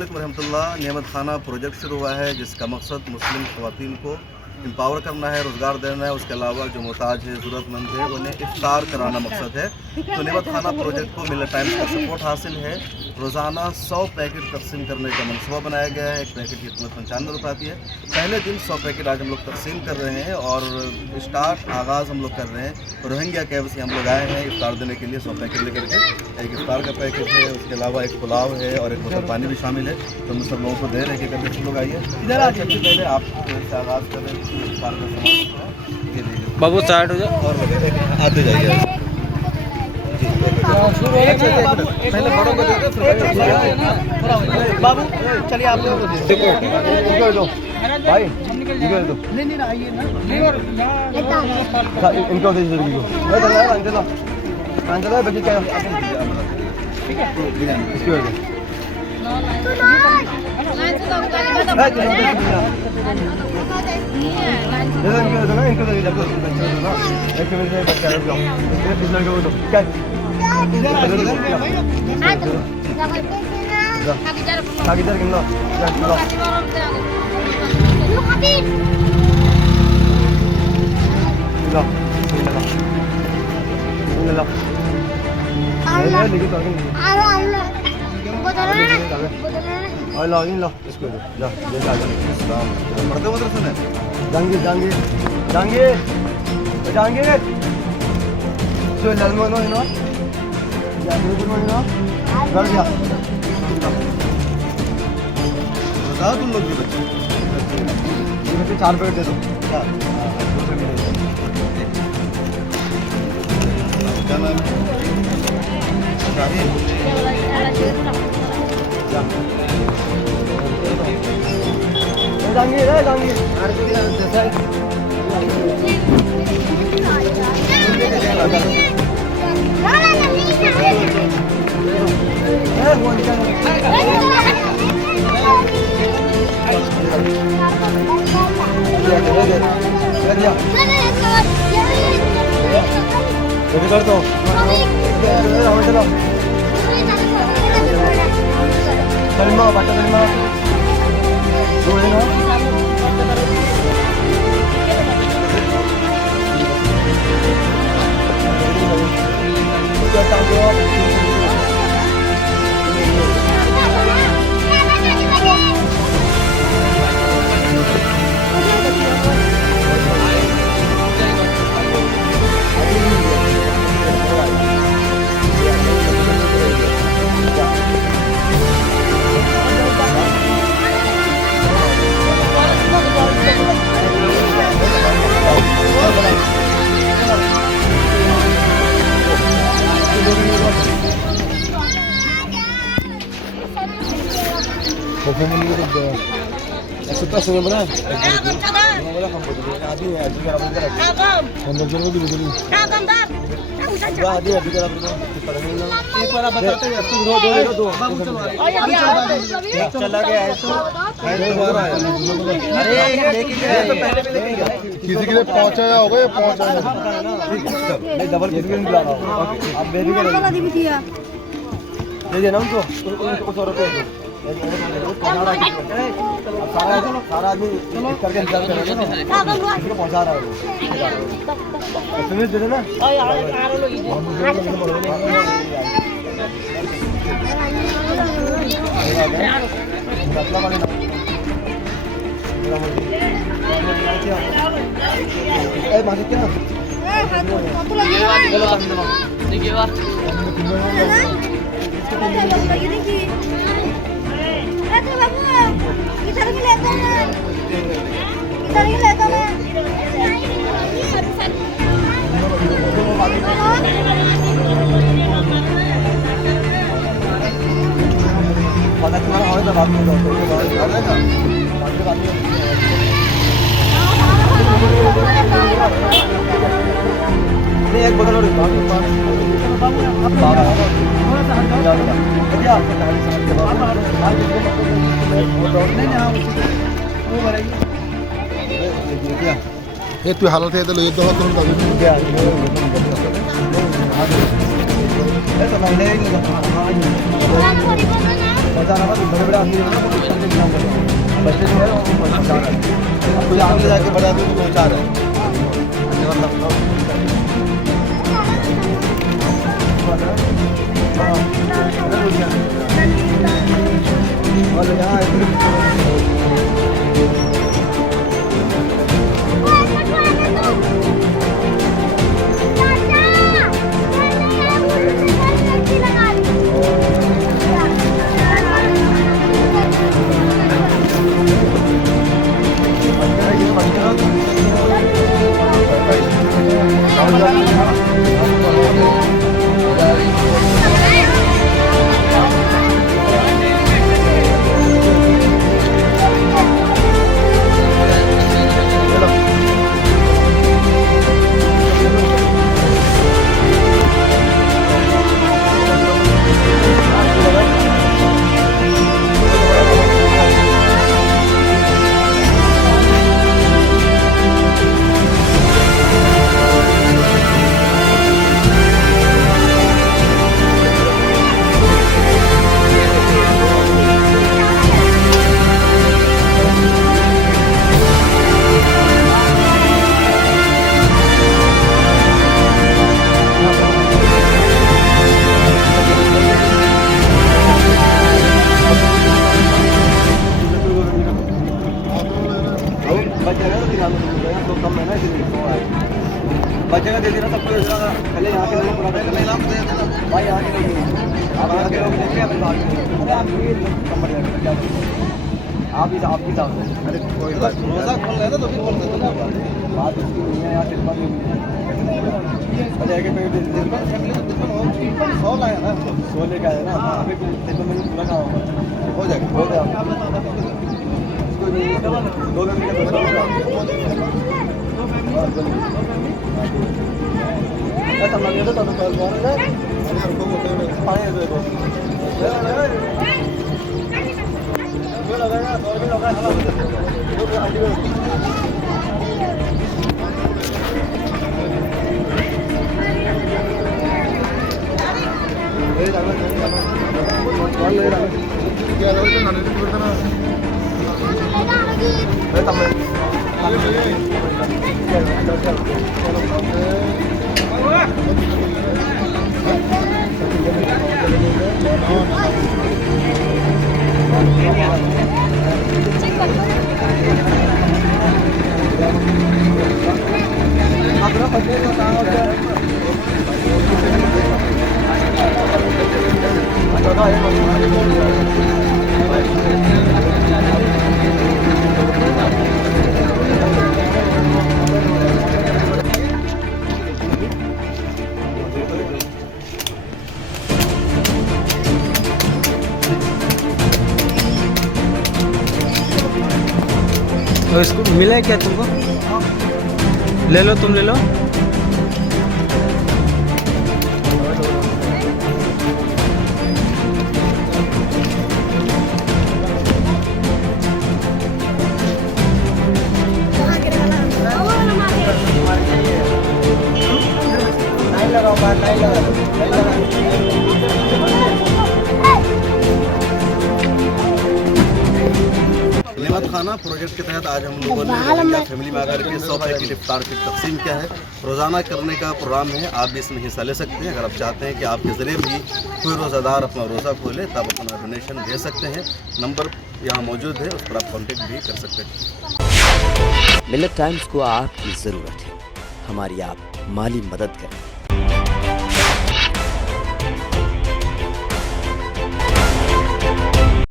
अस्सलामुअलैकुम रहमतुल्लाह। नेमत खाना प्रोजेक्ट शुरू हुआ है जिसका मकसद मुस्लिम ख़वातीन को एम्पावर करना है, रोज़गार देना है। उसके अलावा जो मोहताज है, ज़रूरतमंद है, उन्हें इफ्तार कराना मकसद है। तो नेमत खाना प्रोजेक्ट को मिलत टाइम्स का सपोर्ट हासिल है। रोज़ाना 100 पैकेट तकसीम करने का मनसूबा बनाया गया है। एक पैकेट की कीमत 95 रुपये आती है। पहले दिन 100 पैकेट आज हम लोग तकसीम कर रहे हैं और आगाज़ हम लोग कर रहे हैं। रोहिंग्या कैब से हम लोग आए हैं इफ्तार देने के लिए 100 पैकेट लेकर के। एक इफ्तार का पैकेट है, उसके अलावा एक पुलाव है और एक बोतल पानी भी शामिल है। तो हम सब लोगों को दे रहे हैं कि करके सब लोग आइए। इधर आ सबसे पहले आप से आगाज़ कर रहे हैं इफ्तार का सामान ये लीजिए बाबू स्टार्ट हो जाओ और आते जाइए पहले बड़ों को दे दो बाबू। चलिए आप लोगों को दे दो भाई, दो नहीं आइए ना इनको दे दो अंचला बच्चे क्या ठीक है इसकी वजह इनको दे दो एक मिनट में बच्चा रुक जाओ इस लड़के को दो क्या सागिदार किलो तुम लोग भी बच्चे 4 पैकेट दे दो क्या नाम कर दो terima baca terima dulu no Kita sudah benar. Mana kamu tu? Adi ni, adi kalau benar. Kamu jangan dulu dulu. Wah, adi kalau benar. एक बार बताते हैं तू दो बाबू चलो चला गया है तो अरे लेके गया तो पहले भी लेके गया किसी के लिए पहुंचाया होगा या पहुंचाया ठीक है नहीं डबल किसी के लिए बुला रहा हूं ओके अब बेबी का वाला दी दिया दे देना उनको 100 रुपए सारा आदमी करके इंतजार कर रहे हैं किसी को पहुंचा रहा है तुम्हें दे देना एक बोतल और ये तू हालत है तो ले दो तुम तो ऐसा नहीं पहुँचा रहा था, बड़े बड़े आदमी जो है ना वो स्टेशन पे काम कर रहा है, बच्चे जो है वो पहुँचा रहा है, अब कोई आगे जाके बड़े आदमी को पहुँचा रहा है। और यहाँ बच्चे का दे देना सबको, पहले यहाँ के लोग पूरा पहले नाम दे देना भाई, यहाँ के लोग आप यहाँ के लोग लेके अपने बात करें, अरे आप ये नंबर दे क्या आप ही आपकी हिसाब से, अरे कोई बात रोज़ा खोल रहे हैं तो भी बोल सकते हो बात उसकी नहीं है, यहाँ से बात नहीं है, अरे आगे पे दिन पर फैमिली तो दिन पर 100 लाया ना, 100 लेके आया ना, अभी दिन पर मैंने पूरा कहा हो जाएगा, हो जाएगा, दो ऐसा लगे तो कल बोलेगा अरे रुको पानी दे दो लगेगा 100 रुपये लगा और इसको मिला है क्या तुमको? ले लो, तुम ले लो। नेमत खाना प्रोजेक्ट के तहत आज हम लोगों ने रोहिंग्या फैमिली में आकर के 100 पैकेट इफ्तार की तकसीम किया है। रोज़ाना करने का प्रोग्राम है, आप भी इसमें हिस्सा ले सकते हैं। अगर आप चाहते हैं कि आपके ज़रिए भी कोई रोज़ादार अपना रोज़ा खोले तब अपना डोनेशन दे सकते हैं। नंबर यहाँ मौजूद है, उस पर आप कॉन्टेक्ट भी कर सकते हैं। मिल्लत टाइम्स को आपकी ज़रूरत है, हमारी आप माली मदद करें।